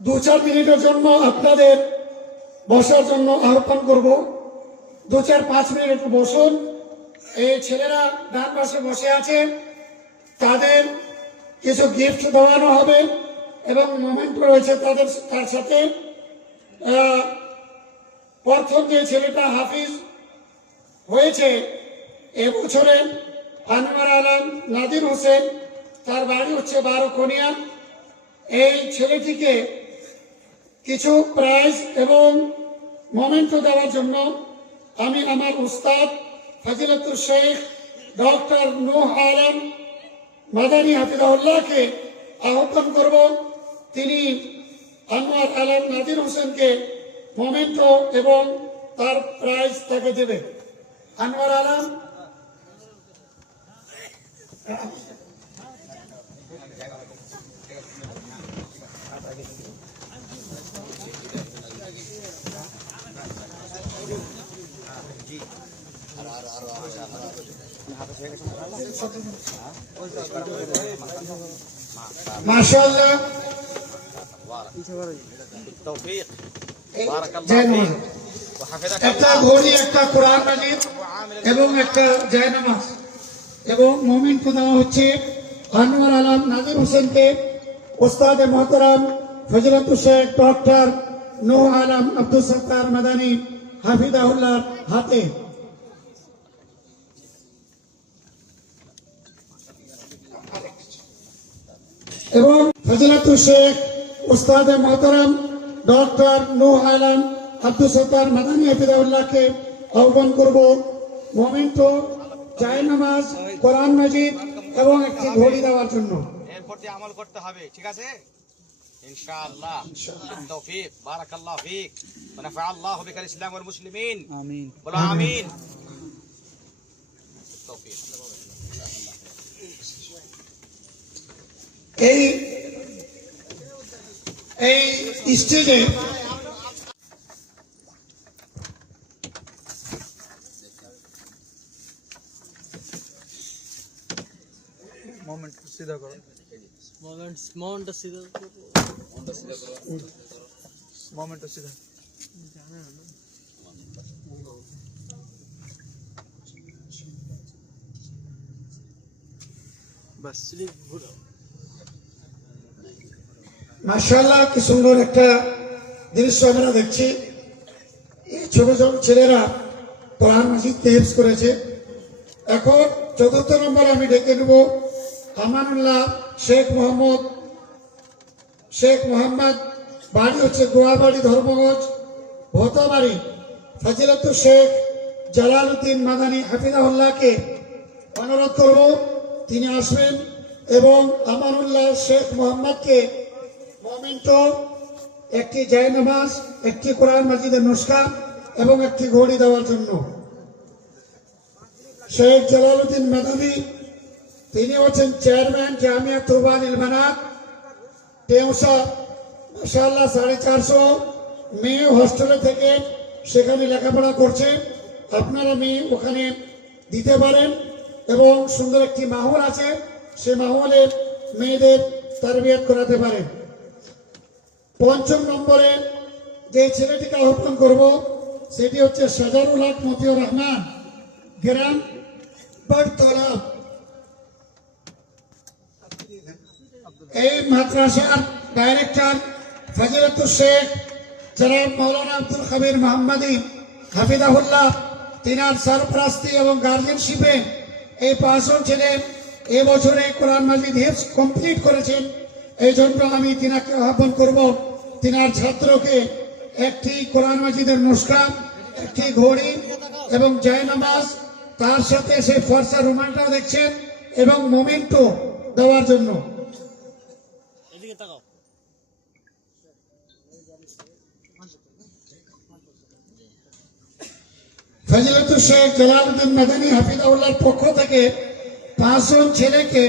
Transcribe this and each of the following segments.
2-4 মিনিটের জন্য আপনাদের বসার জন্য আহ্বান করব। 2-4-5 মিনিট বসুন। এই ছেলেরা ডান পাশে বসে আছে, তাদের কিছু গিফট দেওয়ানো হবে এবং মোমেন্ট রয়েছে তার সাথে। প্রথম যে ছেলেটা হাফিজ হয়েছে এবছরে, আনোয়ার আলম নাদির হোসেন, তার বাড়ি হচ্ছে 12 কোনিয়া। এই ছেলেটিকে কিছু প্রাইজ এবং মোমেন্টো দেওয়ার জন্য আমি আমার উস্তাদ ফজিলাতুল শেখ ডক্টর নূহ আলম মাদানী হাফিজাহুল্লাহকে আহ্বান করব। তিনি আনোয়ার আলম নাদির হোসেনকে মোমেন্টো এবং তার প্রাইজ তাকে দেবে। আনোয়ার আলম, মাশাআল্লাহ, একটা ঘড়ি, একটা কোরআন মাজিদ এবং একটা জায়নামাজ এবং মোমেন্ট দেওয়া হচ্ছে আনোয়ার আলম নাদির হোসেনকে ওস্তাদ মোহতারাম ফজিলাতুল শেখ ডক্টর নূহ আলম আব্দুল সত্তার মাদানী হাফিজাহুল্লাহর হাতে। এবং ফজিলাতুল শেখ ওস্তাদ মোহতারাম ডক্টর নূহ আলম আব্দুল সত্তার মাদানী হাফিজাহুল্লাহকে আহ্বান করব মোমেন্টো, জায়নামাজ, কোরআন মাজিদ এবং একটি ঘড়ি দেওয়ার জন্য। এরপর দিয়ে আমল করতে হবে, ঠিক আছে ইনশাআল্লাহ। তৌফিক, বারাকাল্লাহু ফিক, ওয়া নাফাআল্লাহু বিকাল ইসলাম ওয়াল মুসলিমিন। আমিন, বলো আমিন। তৌফিক। এই স্টেজে मोमेंट सीधा करो, मोमेंट सीधा करो, मोमेंट सीधा। बस মাশাআল্লাহ, কি সুন্দর একটা দৃশ্য আমরা দেখছি। এই ছোট ছোট ছেলেরা কোরআন মাজিদ হিফজ করেছে। এখন ৪র্থ নম্বর আমি ডেকে নেব আমানুল্লাহ শেখ মোহাম্মদ, বাড়ি হচ্ছে গোয়াবাড়ি ধর্মগঞ্জ ভোতাবাড়ি। ফজিলাতুল শেখ জালালউদ্দিন মাদানী হাফিজাহুল্লাহকে অনুরোধ করব তিনি আসবেন এবং আমানুল্লাহ শেখ মোহাম্মদকে মোমেন্টো, একটি জায়নামাজ, একটি কোরআন মাজিদের নুসখা এবং একটি ঘড়ি দেওয়ার জন্য। শেখ জালালউদ্দিন মাদানী তিনি হচ্ছেন চেয়ারম্যান জামিয়া তুরবান ইল বানাত টেউসা। মাশাআল্লাহ, 450 মেয়ে হোস্টেলে থেকে সেখানে লেখাপড়া করছে। আপনারা মেয়ে ওখানে দিতে পারেন এবং সুন্দর একটি মাহল আছে, সে মাহলে মেয়েদের তারবিয়াত করাতে পারেন। ৫ম নম্বরে যে ছেলেটিকে আহ্বান করব সেটি হচ্ছে সাজারুল হক মতিউর রহমান, গ্রাম বাড়তলা। এই মাদ্রাসার ডাইরেক্টর ফজিলাতুল শেখ জনাব মৌলানা আব্দুল কবির মোহাম্মদী হাফিজাহুল্লাহ, তিনার সরপরাস্তি এবং গার্জেনশিপে এই 5 জন ছেলে এবছরে কোরআন মাজিদ হিফজ কমপ্লিট করেছেন। এই জন্য আমি তিনাকে আহ্বান করব তিনার ছাত্রকে একটি কোরআন মাজিদের নুসখা, একটি ঘড়ি এবং জায়নামাজ, তার সাথে সেই ফর্সা রুমালটাও দেখছেন এবং মোমেন্টো দেওয়ার জন্য। এদিকে তাকাও। ফজিলাতুল শেখ জালালউদ্দিন মাদানী হাফিজাহুল্লাহর পক্ষ থেকে 5 জন ছেলেকে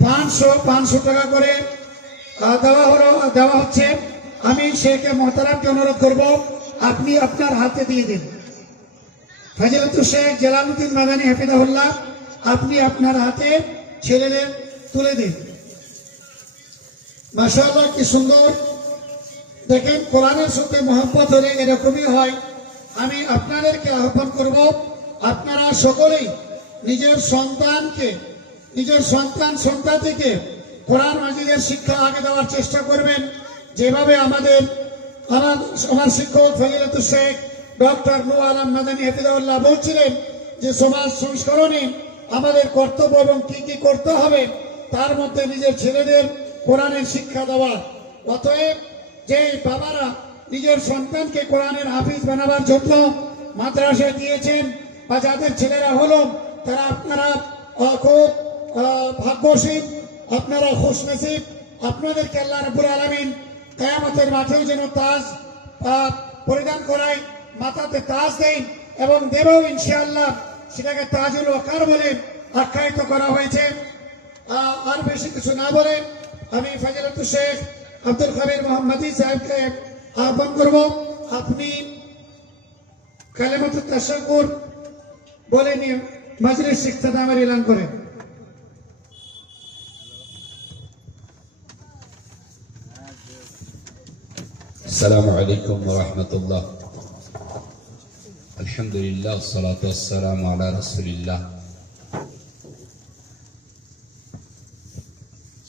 500 টাকা করে দেওয়া হচ্ছে। আমি শেখ মোহতারামকে অনুরোধ করব আপনি আপনার হাতে দিয়ে দিন। ফজিলাতুল শেখ জালালউদ্দিন মাদানী হাফিজাহুল্লাহ, আপনি আপনার হাতে ছেলেদের তুলে দিন। মাশাআল্লাহ, কি সুন্দর দেখেন কোরআনের সাথে মহব্বত হলে এরকমই হয়। আমি আপনাদেরকে আহ্বান করব, আপনারা সকলেই নিজের সন্তানকে কোরআন মাজিদের শিক্ষা আগে দেওয়ার চেষ্টা করবেন। যেভাবে আমার শিক্ষক ফজিলাতুল শেখ ডক্টর নূর আলম মাদানী হাফিজাহুল্লাহ বলছিলেন যে সমাজ সংস্করণে আমাদের কর্তব্য এবং কি কি করতে হবে, তার মধ্যে নিজের ছেলেদের কোরআনের শিক্ষা দেওয়া। অতএব যে বাবারা নিজের সন্তানকে কোরআনের হাফিজ বানাবার জন্য মাদ্রাসায় দিয়েছেন বা যাদের ছেলেরা হলো, তারা আপনারা খুব ভাগ্যশীল, আপনারা খুশনসিব। আপনাদেরকে আল্লাহ রাব্বুল আলামিন কিয়ামতের মাঠেও যেন তাজ পরিধান করায়, মাথাতে তাজ দেন এবং দেবও ইনশাআল্লাহ। সেটাকে তাজুল ওয়াকার বলে আখ্যায়িত করা হয়েছে। আর বেশি কিছু না বলে আমি ফজিলাতুল শেখ আব্দুল কবির মোহাম্মদী সাহেবকে আহ্বান করব, আপনি কালেমাতুত তাশাক্কুর বলে নিয়ে মাজলিস ইখতিতামের এলান করেন। السلام عليكم ورحمة الله. الحمد لله والصلاة والسلام على رسول الله.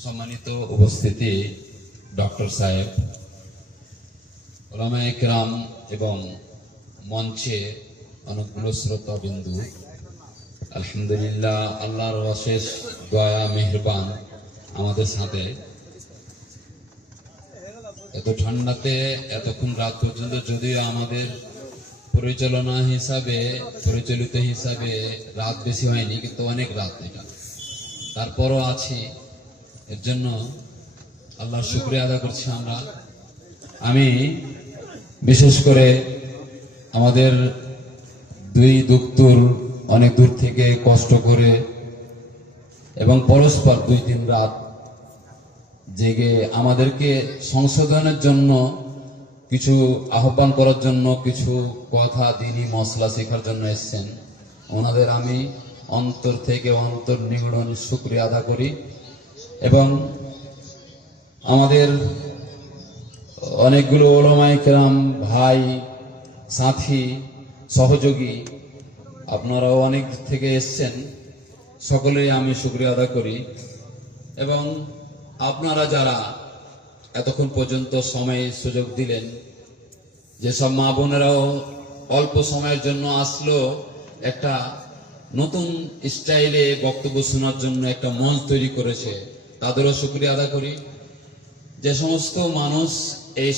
সম্মানিত উপস্থিতি, ডক্টর সাহেব, ওলামায়ে ইকরাম এবং মঞ্চে অনেকগুলো শ্রোতা বিন্দু, আলহামদুলিল্লাহ আল্লাহর অশেষ দয়া মেহেরবান আমাদের সাথে এত ঠান্ডাতে এতক্ষণ রাত পর্যন্ত, যদিও আমাদের পরিচালিত হিসাবে রাত বেশি হয়নি, কিন্তু অনেক রাত এটা, তারপরও আছি। এর জন্য আল্লাহর শুকরিয়া আদায় করছি আমরা। আমি বিশেষ করে আমাদের দুই দুঃখতুর অনেক দূর থেকে কষ্ট করে এবং পরস্পর 2-3 রাত জেগে আমাদেরকে সংশোধনের জন্য, কিছু আহ্বান করার জন্য, কিছু কথা দ্বীনি মশলা শেখার জন্য এসেছেন। ওনাদের আমি অন্তর থেকে অন্তর্নিগড়ন শুকরিয়া আদা করি। এবং আমাদের অনেকগুলো উলামায়ে কেরাম ভাই, সাথী, সহযোগী, আপনারাও অনেক থেকে এসেছেন, সকলেই আমি শুকরিয়া আদা করি। এবং আপনারা যারা এতক্ষণ পর্যন্ত সময় সুযোগ দিলেন, যেসব মা বোনেরাও অল্প সময়ের জন্য আসলো একটা নতুন স্টাইলে বক্তব্য শোনার জন্য একটা মঞ্চ তৈরি করেছে, তাদেরও শুকরিয়া আদা করি। যে সমস্ত মানুষ এই